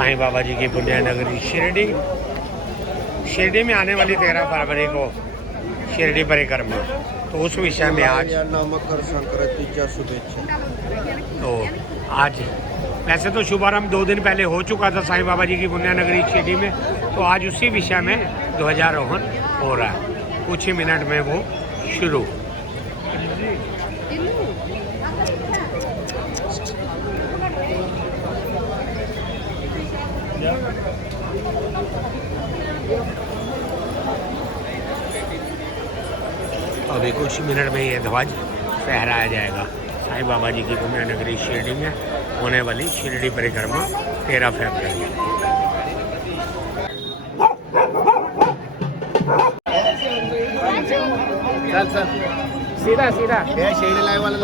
साईं बाबा जी की पुण्य नगरी शिरडी। शिरडी में आने वाली 13 फरवरी को शिरडी परिक्रमा, तो उस विषय में आज मकर संक्रांतीच्या शुभेच्छा। तो आज वैसे तो शुभारंभ 2 दिन पहले हो चुका था साईं बाबा जी की पुण्य नगरी शिरडी में, तो आज उसी विषय में ध्वजारोहण हो रहा है। कुछ ही मिनट में वो शुरू। तो अभी कुछ मिनट में ये ध्वज फहराया जाएगा। साईं बाबा जी की पुण्य नगरी शिरडी में होने वाली शिरडी परिक्रमा 13 फरवरी। चल चल सीधा सीधा शिरडी लाईव्ह वाला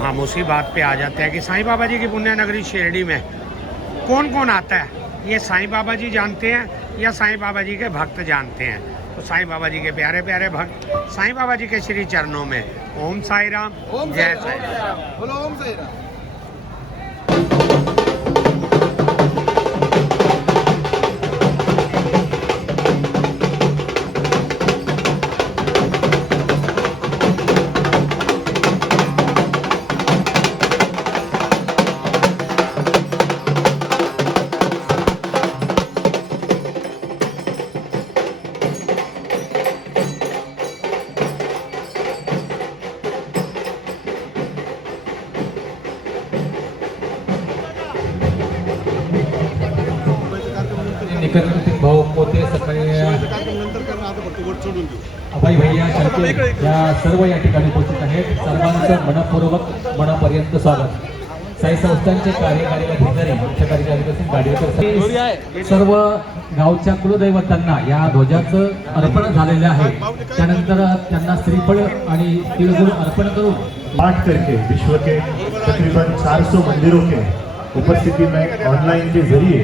हम उसी बात पे आ जाते हैं कि साईं बाबा जी की पुण्य नगरी शिरडी में कौन कौन आता है, ये साईं बाबा जी जानते हैं या साईं बाबा जी के भक्त जानते हैं। तो साईं बाबा जी के प्यारे प्यारे भक्त साईं बाबा जी के श्री चरणों में ओम साई राम, जय साई राम। बोलो ओम साई राम। निकटवर्ती भाऊ पोते सकाळी अभय भैया शंके या सर्व या ठिकाणी उपस्थित आहेत। सर्वांचं मनपूर्वक मनापर्यंत स्वागत। साई संस्थांचे कार्यकारी अधिकारी, मुख्य कार्यकारी गाडीकर सर्व गावच्या कुलदैवतांना या ध्वजाचं अर्पण झालेलं आहे। त्यानंतर त्यांना श्रीफळ आणि तिळगुळ अर्पण करून पाठ करके विश्व के तकरीबन 400 मंदिरों के उपस्थिति में ऑनलाइन के जरिए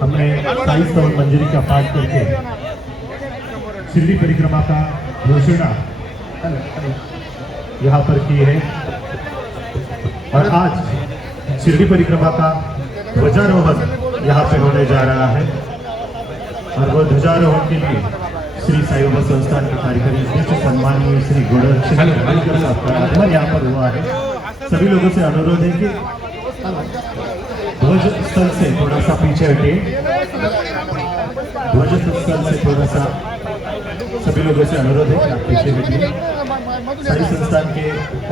हमने 27 मंजरी का पाठ करके शिरडी परिक्रमा का घोषणा यहाँ पर की है। और आज शिरडी परिक्रमा का ध्वजारोहण यहाँ पे होने जा रहा है। और वो ध्वजारोहण के लिए श्री साई बाबा संस्थान के कार्यकारी अध्यक्ष सम्माननीय श्री गोरक्षक साहब का आगमन यहाँ पर हुआ है। सभी लोगों से अनुरोध है कि ध्वज स्थल से थोड़ा सा पीछे हटे। ध्वज स्थल से थोड़ा सा सभी लोगों से अनुरोध है कि आप पीछे हटिए। साई संस्थान के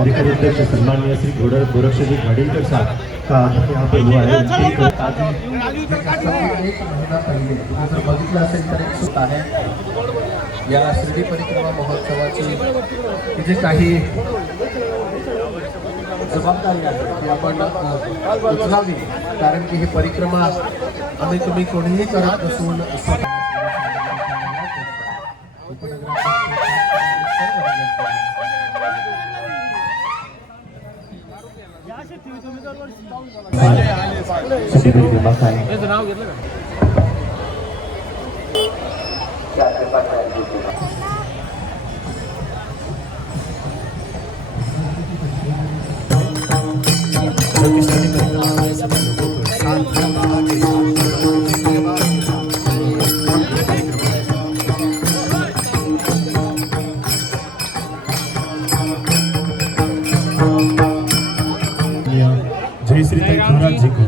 अधिकारी अध्यक्ष सम्माननीय श्री गोरक्षक घाडीलकर साहब का यहाँ पर हुआ है। एक महिना पहिले तुम्ही जर बघितलं असेल तर एक सुद्धा आहे या शिर्डी परिक्रमा महोत्सवाची जे काही जबाबदारी आहे ती आपण उचलावी, कारण की ही परिक्रमा आम्ही तुम्ही कोणीही करत नसून नाव घेतलं का? जय श्री महाराज जी को।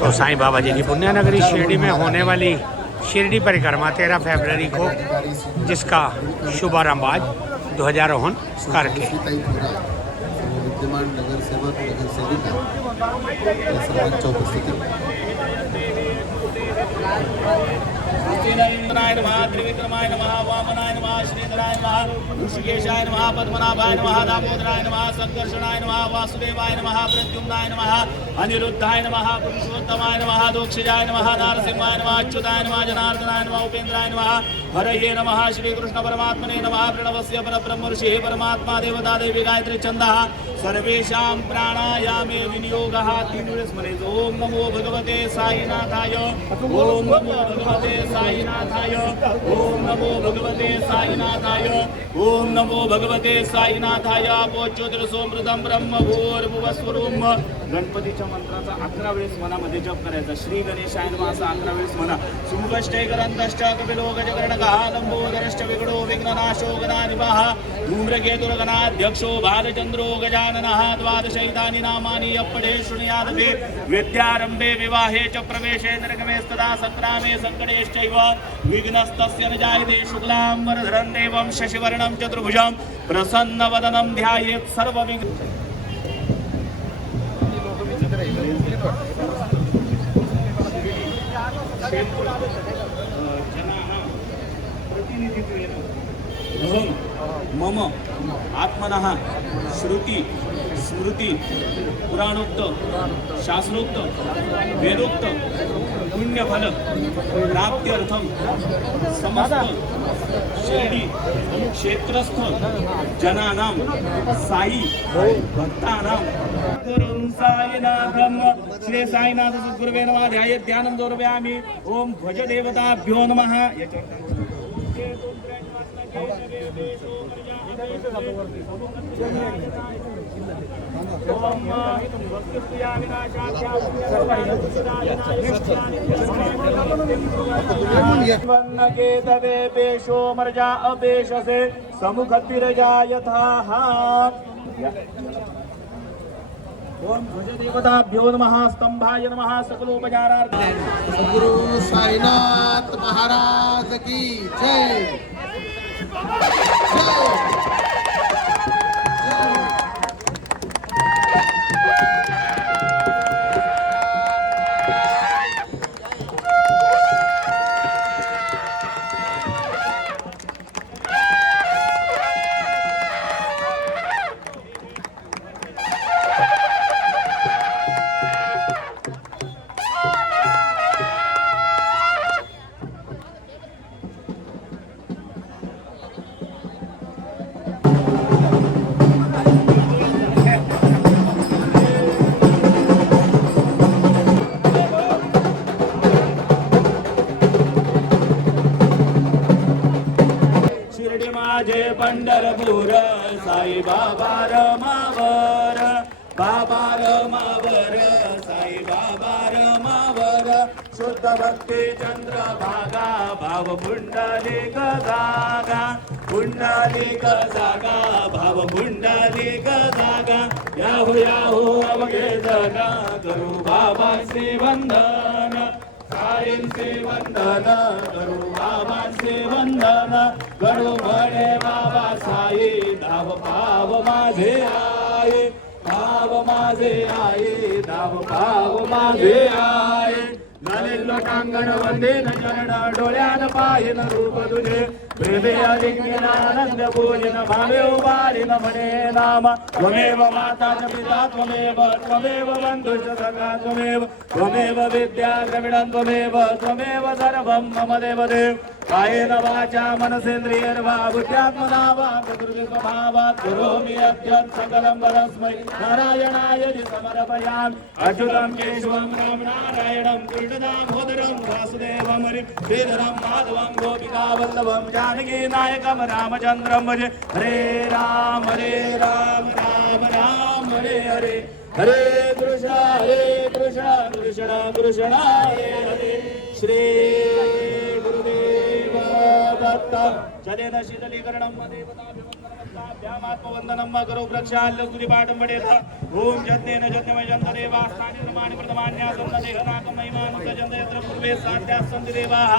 तो साईं बाबा जी की पुण्य नगरी शिरडी में होने वाली शिरडी परिक्रमा 13 फरवरी को, जिसका शुभारंभ आज ध्वजारोहण करके। विद्यमान नगरसेवक नगरसेविका या सर्वांच्या उपस्थितीत विनयनाय नमः त्रिविक्रमाय नमः वामनाय नमः श्रीधराय नमः ऋषिकेशाय नमः पद्मनाभाय नमः दामोदराय नमः संकर्षणाय नमः वासुदेवाय नमः प्रद्युम्नाय नमः अनिरुद्धाय नमः पुरुषोत्तमाय नमः दोक्षजाय नमः नारसिंहाय नमः अच्युताय नमः जनार्दनाय नमः उपेन्द्राय नमः हरये नमः श्रीकृष्ण परमात्मने नमः प्रणवस्य परब्रह्म ऋषिः परमात्मा देवता देवी गायत्री छन्दः सर्वेषां प्राणायामे विनियोगः तीन स्मरे ओम नमो भगवते साईनाथाय ओम नमो भगवते साईनाथाय ओम नमो भगवते साईनाथाय ओम नमो भगवते साईनाथाय पोच्योतिरसोमृतं ब्रह्म भूर्भुवस्वरूम गणपतीच्या मंत्राचा 11 वेळेस मनामध्ये जप करायचा श्री गणेशाय नमः असा 11 वेळेस म्हणा सुमुखश्चैकरन्तश्च कपिलो गजकर्णकः लंबोदरश्च विघ्नो विघ्ननाशो गणानिवाह धूम्रकेतुर्गणाध्यक्षो भालचन्द्रो गजाननः द्वादशैतानि नामानि यप्पठे शृणुयादपि विद्यारम्भे विवाहे च प्रवेशे निर्गमेस्तदा सङ्ग्रामे सङ्कटेश्चैव विघ्नस्तस्य न जायते शुक्लां वरधरं देवं शशिवर्णं चतुर्भुजं प्रसन्नवदनं ध्यायेत् सर्वविघ्न मम आत्मनः श्रुति स्मृति पुराणोक्त शास्त्रोक्त वेदोक्त पुण्यफल प्राप्त्यर्थम समस्त शिर्डी क्षेत्रस्थ जनानां साई भक्तानां गुरुं साईनाथं श्री साईनाथ सद्गुरुवे नमः ध्यायेत् ध्यानं दौर्वयामि ओम भज देवताभ्यो नमः पेशो मर्जा अपेशसे समुखतिरजा यथा ओम भजदेवताभ्यो नमः स्तंभाय नमः सकलोपचारार्थं गुरु साईनाथ महाराज की जय माझे पंढरपूर साई बाबा रमावर बाबा रमावर साई बाबा रमावर शुद्ध भक्ती चंद्र भागा भाव पुंडलिक जागा पुंडलिक जागा भाव पुंडलिक जागा याहू याहू अवघे जगा करू बाबांचे वंदन साईंचे वंदन करू बाबांचे वंदन करू म्हणे बाबा साई धाव पाव माझे आई पाव माझे आई धाव पाव माझे आई झाले लोकांगण वंदेन चरण डोळ्यात पाहिन रूप तुझे प्रेमे अधिज्ञानंद पूजन भावे उभारिन म्हणे नाम त्वमेव माता च पिता त्वमेव बंधुश्च सखा त्वमेव विद्या द्रविणं त्वमेव सर्वं मम देवदेव कायेन वाचा मनसेन्द्रियर्वा बुद्ध्यात्मना वा प्रकृतिस्वभावात् करोमि यद्यत् सकलं परस्मै नारायणाय समर्पयामि अच्युतं केशवं राम नारायणं कृष्णदामोदरं वासुदेवं हरिं श्रीधरं माधवं गोपिकावल्लभं जानकी नायकं रामचन्द्रं भजे हरे राम राम राम हरे हरे हरे कृष्ण कृष्ण कृष्ण हरे हरे श्री गुरुदेव दत्त चलेन शीतलीकरणं देवताभ्यामात्मवन्दनं करो प्रक्षाल्यस्तुतिपाठं पठेत ओम यज्ञेन यज्ञमय जन्तदेवास्थानि प्रमाणि प्रथमान्यासं न देहनाकं महिमानं सजन्त यत्र पूर्वे साध्याः सन्ति देवाः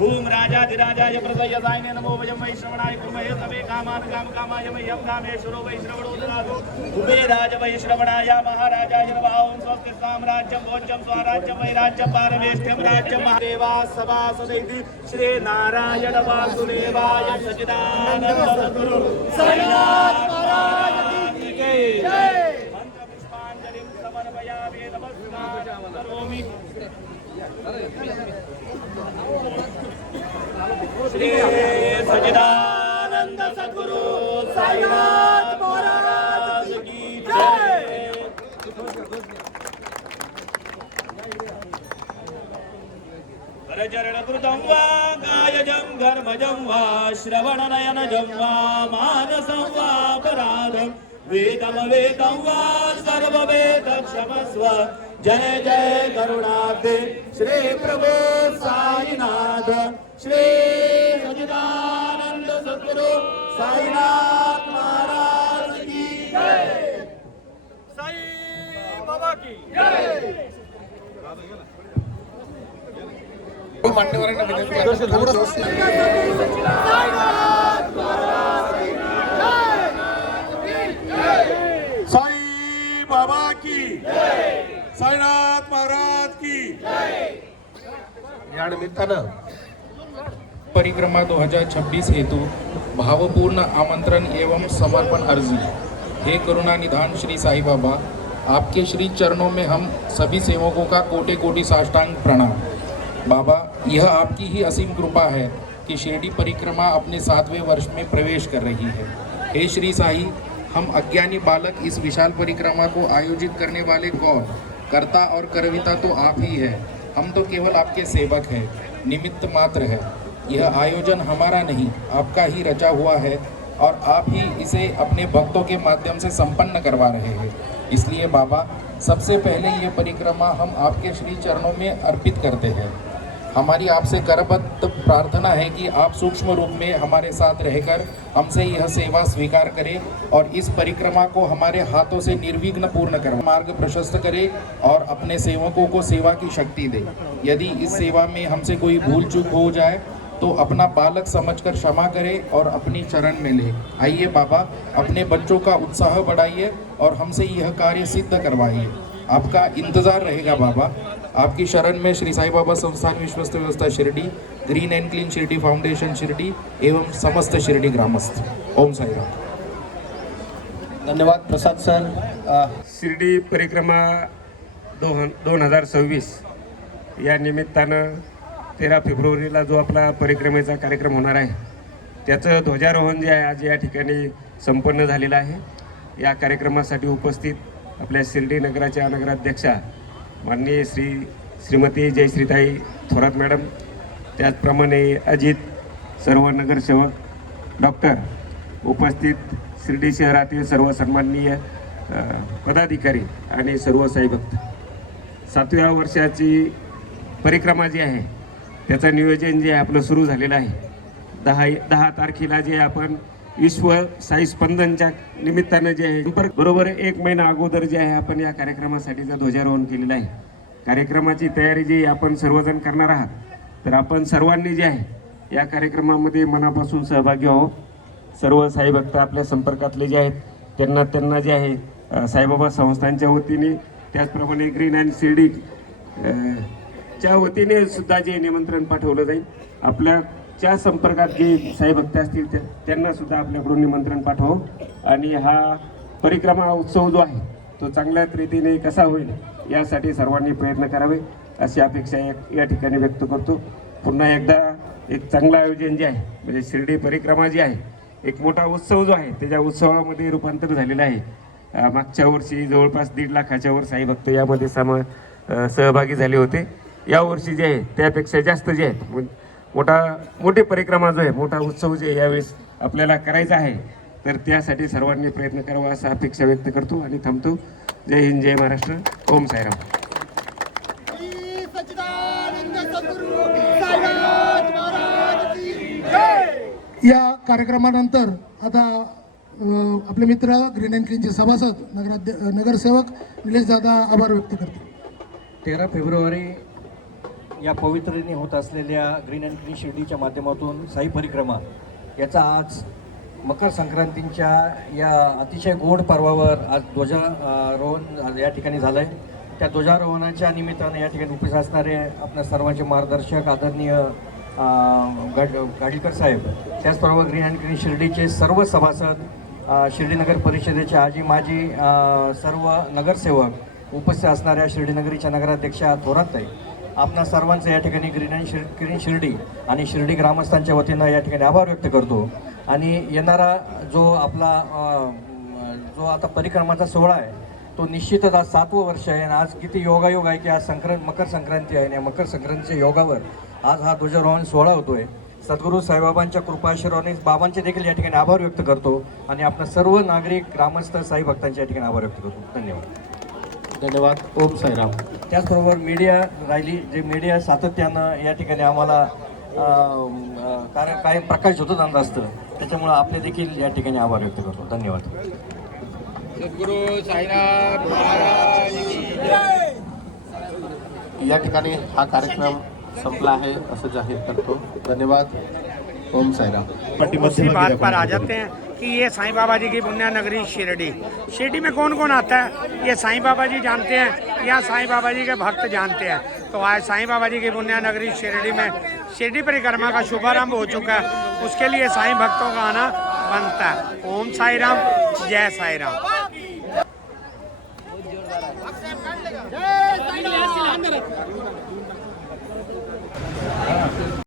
ओम राजाधिराजाय प्रसय्यसाय नमो वयं वै श्रवणाय कुर्महे सवे कामान् कामकामाय मह्यं कामेश्वरो वै श्रवणो ददातु कुबेराज वै श्रवणाय महाराजाय नमः ओम स्वस्ति साम्राज्यं भोज्यं स्वराज्यं वै राज्यं पारमेष्ठ्यं राज्यं महादेवा सभा सदैति श्री नारायण वासुदेवाय सच्चिदानंद सद्गुरु साईनाथ महाराज की जय। मंत्रपुष्पांजलिं समर्पयामि नमस्कारं करोमि श्री सच्चिदानंद सद्गुरु साईनाथ महाराज की जय। करचरणकृतं वा कायजं कर्मजं वा श्रवणनयनजं वा मानसं वा पराधं वेदं वा सर्ववेदक्षमस्व जय जय करुणाब्धे श्री प्रभु साईनाथ श्री सच्चिदानंद सद्गुरु साईनाथ महाराज की जय। साई बाबा की जय। मान्यवरांना विनंती आहे थोडं साई बाबा की साईनाथ महाराज की या निमित्तानं परिक्रमा 2026 हेतु भावपूर्ण आमंत्रण एवं समर्पण अर्जी। हे करुणा निधान श्री साईं बाबा, आपके श्री चरणों में हम सभी सेवकों का कोटि कोटि साष्टांग प्रणाम। बाबा, यह आपकी ही असीम कृपा है कि शिरडी परिक्रमा अपने 7वें वर्ष में प्रवेश कर रही है। हे श्री साई, हम अज्ञानी बालक इस विशाल परिक्रमा को आयोजित करने वाले कौन, कर्ता और करविता तो आप ही है। हम तो केवल आपके सेवक हैं, निमित्त मात्र है। यह आयोजन हमारा नहीं, आपका ही रचा हुआ है और आप ही इसे अपने भक्तों के माध्यम से संपन्न करवा रहे हैं। इसलिए बाबा, सबसे पहले ये परिक्रमा हम आपके श्री चरणों में अर्पित करते हैं। हमारी आपसे करबद्ध प्रार्थना है कि आप सूक्ष्म रूप में हमारे साथ रहकर हमसे यह सेवा स्वीकार करें और इस परिक्रमा को हमारे हाथों से निर्विघ्न पूर्ण करें, मार्ग प्रशस्त करें और अपने सेवकों को सेवा की शक्ति दे। यदि इस सेवा में हमसे कोई भूल चूक हो जाए तो अपना बालक समझकर क्षमा करें और अपनी शरण में ले। आइए बाबा, अपने बच्चों का उत्साह बढ़ाइए और हमसे यह कार्य सिद्ध करवाइए। आपका इंतज़ार रहेगा बाबा। आपकी शरण में श्री साई बाबा संस्थान विश्वस्त व्यवस्था Shirdi, green end clean Shirdi foundation Shirdi एवं समस्त शिरडी ग्रामस्थ। ओम साई राम। धन्यवाद प्रसाद सर। शिर्डी परिक्रमा 2026 या निमित्तानं 13 फेब्रुवारीला जो आपला परिक्रमेचा कार्यक्रम होणार आहे त्याचं ध्वजारोहण जे आहे आज या ठिकाणी संपन्न झालेलं आहे। या कार्यक्रमासाठी उपस्थित आपल्या शिर्डी नगराच्या नगराध्यक्षा माननीय श्रीमती जयश्रीताई थोरात मॅडम, त्याचप्रमाणे अजित सर्व नगरसेवक, डॉक्टर, उपस्थित शिर्डी शहरातील सर्व सन्माननीय पदाधिकारी आणि सर्व साईभक्त, 7व्या वर्षाची परिक्रमा जी आहे त्याचं नियोजन जे आहे आपलं सुरू झालेलं आहे। 10 तारखेला जे आपण विश्व साई स्पंदनच्या निमित्तानं जे आहे संपर्क बरोबर 1 महिना अगोदर जे आहे आपण या कार्यक्रमासाठीचं ध्वजारोहण केलेलं आहे। कार्यक्रमाची तयारी जी आपण सर्वजण करणार आहात, तर आपण सर्वांनी जे आहे या कार्यक्रमामध्ये मनापासून सहभागी व्हावं। सर्व साईभक्त आपल्या संपर्कातले जे आहेत त्यांना जे आहे साईबाबा संस्थांच्या वतीने, त्याचप्रमाणे ग्रीन अँड शिर्डी च्या वतीने सुद्धा जे निमंत्रण पाठवलं जाईल। आपल्याच्या संपर्कात जे साईभक्त असतील त्यांना सुद्धा आपल्याकडून निमंत्रण पाठवावं आणि हा परिक्रमा उत्सव जो आहे तो चांगल्या रीतीने कसा होईल यासाठी सर्वांनी प्रयत्न करावे अशी अपेक्षा या ठिकाणी व्यक्त करतो। पुन्हा एकदा एक चांगलं आयोजन जे आहे म्हणजे शिर्डी परिक्रमा जी आहे एक मोठा उत्सव जो आहे त्याच्या उत्सवामध्ये रूपांतर झालेलं आहे। मागच्या वर्षी जवळपास 1.5 लाखाच्या वर साईभक्त यामध्ये सहभागी झाले होते। यावर्षी जे आहे त्यापेक्षा जास्त जे आहेत मोठी परिक्रमा जो आहे, मोठा उत्सव जे यावेळेस आपल्याला करायचा आहे, तर त्यासाठी सर्वांनी प्रयत्न करावा असा अपेक्षा व्यक्त करतो आणि थांबतो। जय हिंद, जय महाराष्ट्र, ओम साईराम। या कार्यक्रमानंतर आता आपले मित्र ग्रीन अँड क्लीनचे सभासद नगरसेवक निलेश दादा आभार व्यक्त करतील। 13 फेब्रुवारी या पवित्रेने होत असलेल्या ग्रीन अँड क्लीन शिर्डीच्या माध्यमातून साई परिक्रमा याचा आज मकर संक्रांतीच्या या अतिशय गोड पर्वावर आज ध्वजारोहण या ठिकाणी झालं आहे. त्या ध्वजारोहणाच्या निमित्ताने या ठिकाणी उपस्थित असणारे आपल्या सर्वांचे मार्गदर्शक आदरणीय गाडीकर साहेब, त्याचबरोबर ग्रीन अँड क्लीन शिर्डीचे सर्व सभासद, शिर्डी नगर परिषदेचे आजी माजी सर्व नगरसेवक, उपस्थित असणाऱ्या शिर्डीनगरीच्या नगराध्यक्षा थोरातताई, आपणा सर्वांचं या ठिकाणी ग्रीन अँड क्लीन शिर्डी आणि शिर्डी ग्रामस्थांच्या वतीनं या ठिकाणी आभार व्यक्त करतो. आणि येणारा जो आपला जो आता परिक्रमाचा सोहळा आहे तो निश्चितच आज 7वं वर्ष आहे. आणि आज किती योगायोग आहे की आज मकर संक्रांती आहे आणि या मकर संक्रांतीच्या योगावर आज हा ध्वजारोहण सोहळा होतोय. सद्गुरू साईबाबांच्या कृपाशीर्वादाने बाबांचे देखील या ठिकाणी आभार व्यक्त करतो आणि आपल्या सर्व नागरिक ग्रामस्थ साई भक्तांच्या या ठिकाणी आभार व्यक्त करतो. धन्यवाद. ओम साईराम. त्याचबरोबर मीडिया राहिली, जे मीडिया सातत्यानं या ठिकाणी आम्हाला कारण काय प्रकाश होतो धंदा असतं, त्याच्यामुळं आपले देखील या ठिकाणी आभार व्यक्त करतो. धन्यवाद. सद्गुरू साईनाथ महाराज की जय. या ठिकाणी हा कार्यक्रम संपला आहे असं जाहीर करतो. धन्यवाद. ओम साईराम. उसी बात पर आ जाते हैं कि ये साईं बाबा जी की पुण्य नगरी शिरडी, शिरडी में कौन कौन आता है ये साईं बाबा जी जानते हैं या साईं बाबा जी के भक्त जानते हैं. तो आज साईं बाबा जी की पुण्य नगरी शिरडी में शिरडी परिक्रमा का शुभारंभ हो चुका है. उसके लिए साईं भक्तों का आना बनता है. ओम साई राम, जय साई राम.